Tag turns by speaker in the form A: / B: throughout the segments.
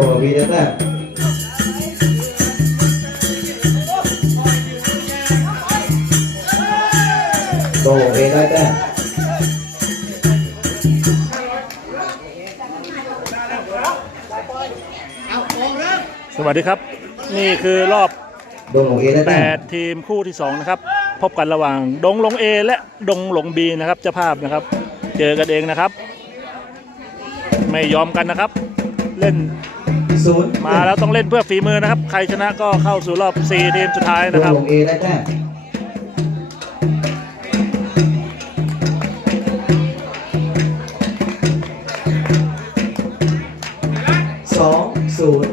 A: ตัววีได้แต้มตัวเอได้แต้ม
B: สวัสดีครับ นี่คือรอบ
A: ดนของเอได้แต้
B: 8ทีมคู่ที่ 2 นะครับ พบกันระหว่างดงหลง A และดงหลง B นะครับเจ้าภาพนะครับ เจอกันเองนะครับ ไม่ยอมกันนะครับ เล่น มาแล้วต้องเล่นเพื่อฝีมือนะครับ ใครชนะก็เข้าสู่รอบ 4 ทีมสุดท้าย
A: โด
B: นะ
A: น
B: ครับ
A: ของเอได้แต้มสองศูนย์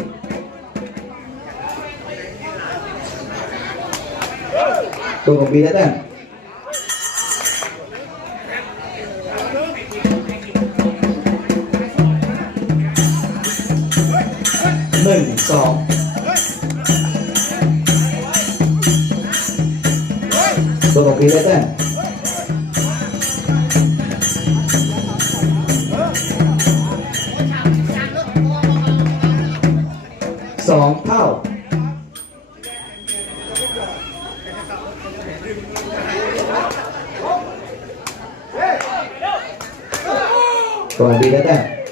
A: ตัวของบีได้แต้มหนึ่ สองตัวของบีได้แต้สองเท่าตัวของบีได้แต้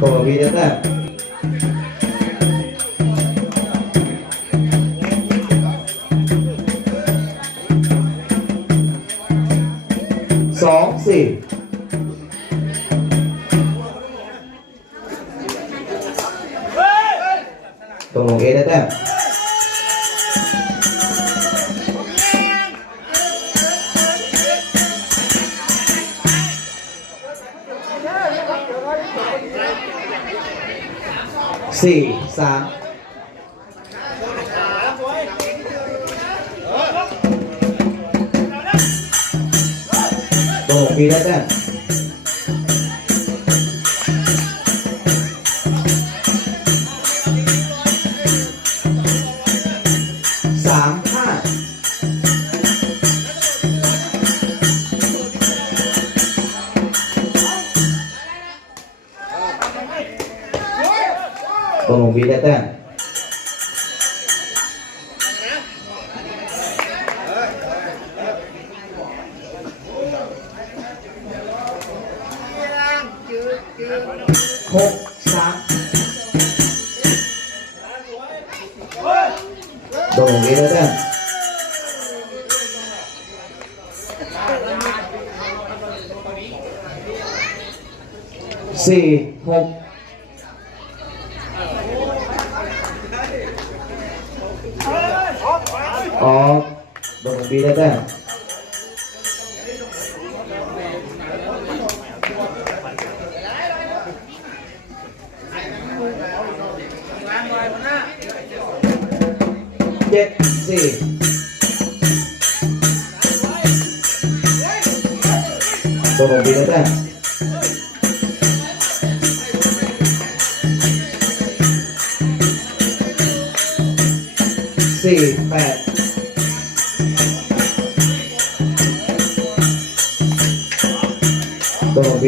A: ตัวของ สี่สามตัวของบีได้แต้ วของบีได้แต้มหกสามตัวของบีได้แต้มสี่หก ออกตัวของบีได้แต้มเจ็ดสี่ตัวของบีได้แต้ม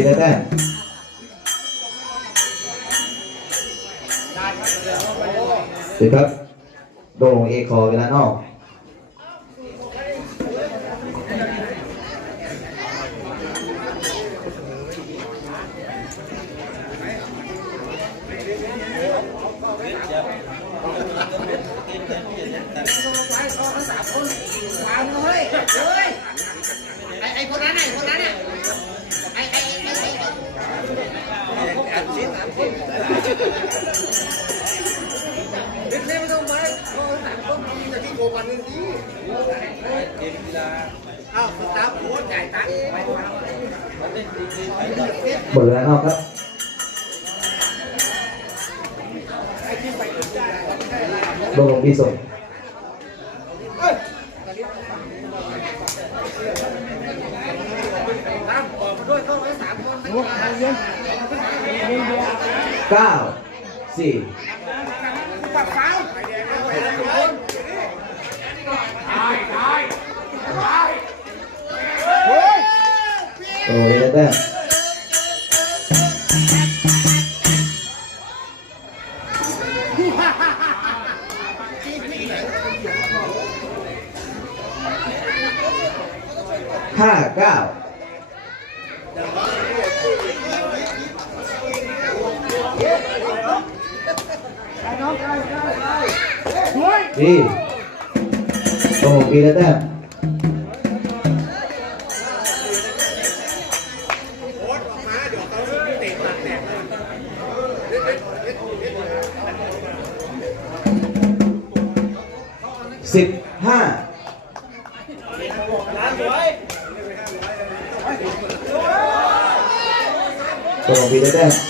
A: ตัวของบีได้แต้สิครับ หมดแล้วครับโดนลงพี่ส่งเก้าสี่ โดนลงเอได้แต้มห้าเก้าดีโอ้โหปีแล้วแต้ม สิบห้าตัวของปีได้แต้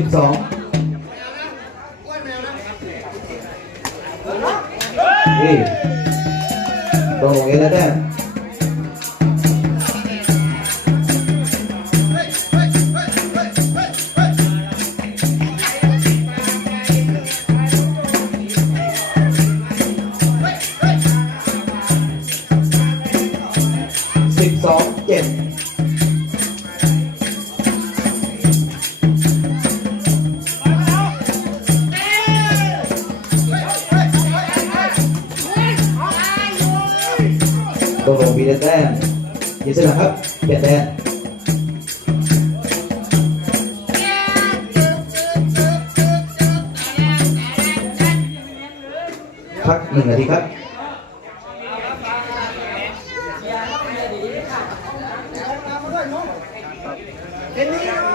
A: สิบสอง ตัวของปีได้แต้มยินดีนะครับเขียนแต้มพักหนึ่งนาทีครับ
C: เห็นนี่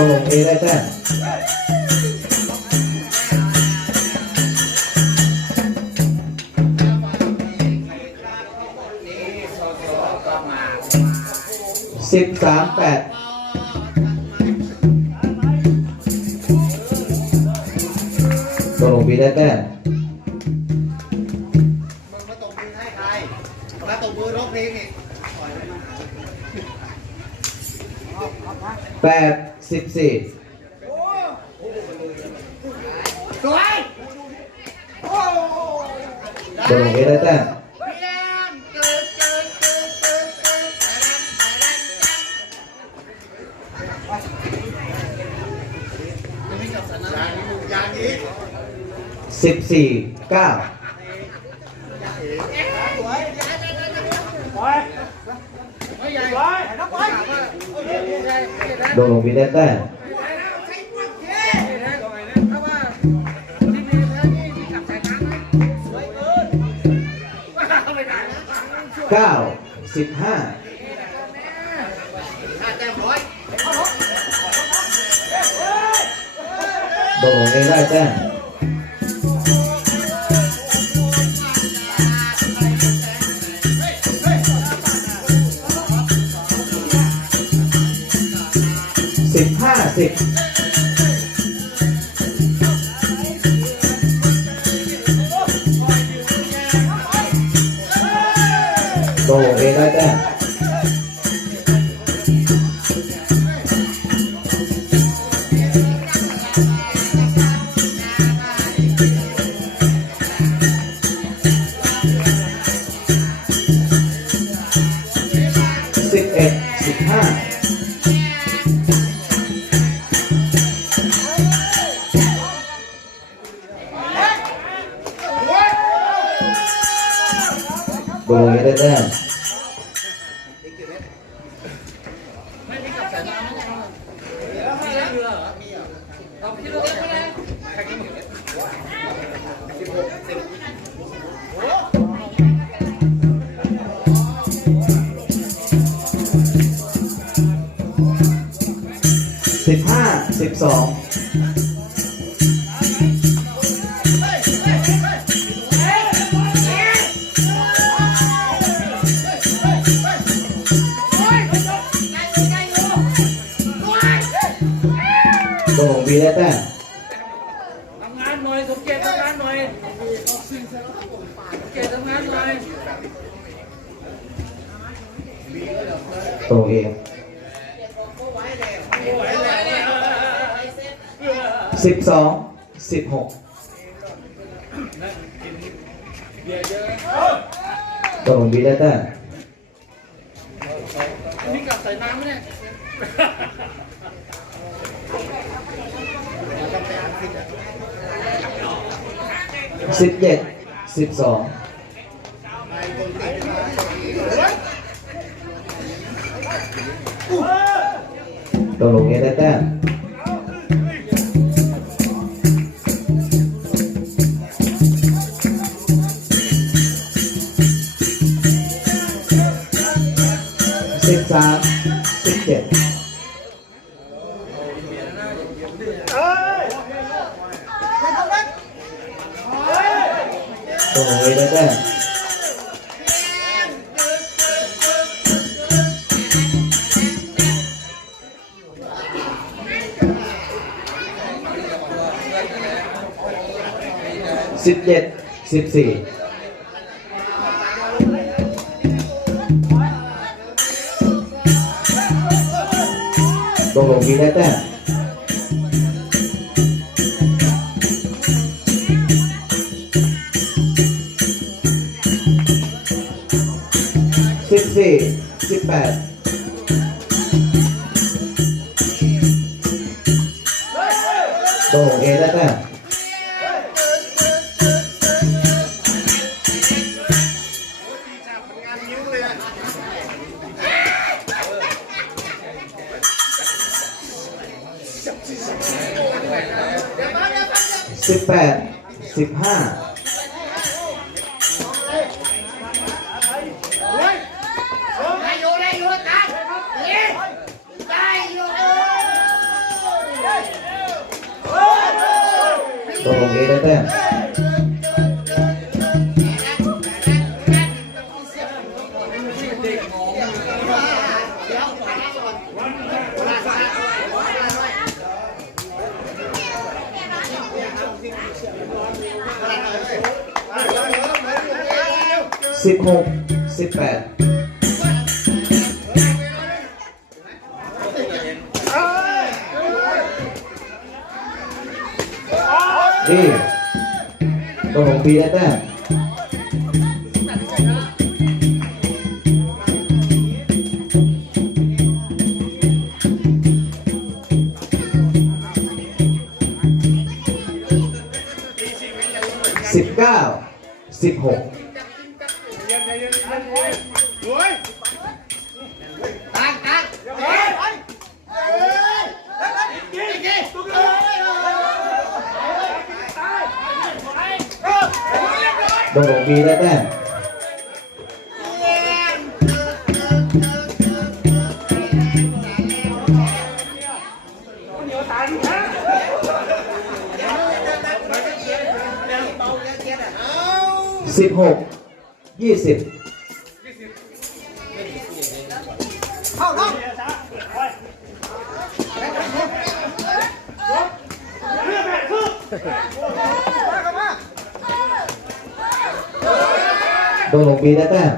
C: ตัว
A: ของเอได้แต้มสิบสามแปดตัวของบีได้แต้ม
C: มึงมาตบมือให้ใครมาตบมือร้องเพลงอีก
A: แปด สิบสี่
C: สวยโอ้
A: ตัวของเอได้แต้ม
C: เพียงเกิดเกิดเกิดเกิดเกิดอย่างนี้
A: สิบสี่เก้า โดนลงบีได้แต้เก้าสิบห้าโดนลงเอได้แต้ สิบโตเอได้แต้มสิบเอ็ดสิบห้า สิบสองโบบีได้แต้ม
D: ทำงานหน่อยสมเกียรติทำงานหน่อยสมเกียรติทำงานหน่อย
A: โตเอ สิบสองสิบหกโตบีได้แต้ม
D: นี่กลับใส่น้ำไหมเนี่ย
A: สิบเจ็ดสิบสองตกลงเอได้แต้ม สิบเจ็ดสิบสี่ตกลงมีได้แต้มสิบสี่สิบแปดตกลงเอได้แต้ม สิบห้า
C: ได้อยู่ได้อยู่ตามนี่ได้อยู่
A: ตกลงเอได้แต้ม สิบหกสิบแปดดีตกลงปีได้แต้มสิบเก้าสิบหก
C: ตังตังเฮ้ยเฮ้ยเฮ้ยเฮ้ยเฮ้ย
A: ตกลงปีได้แต้มสิบหกยี่สิบ
C: เข้าเข้า
A: ดง หลงปีได้แต้ม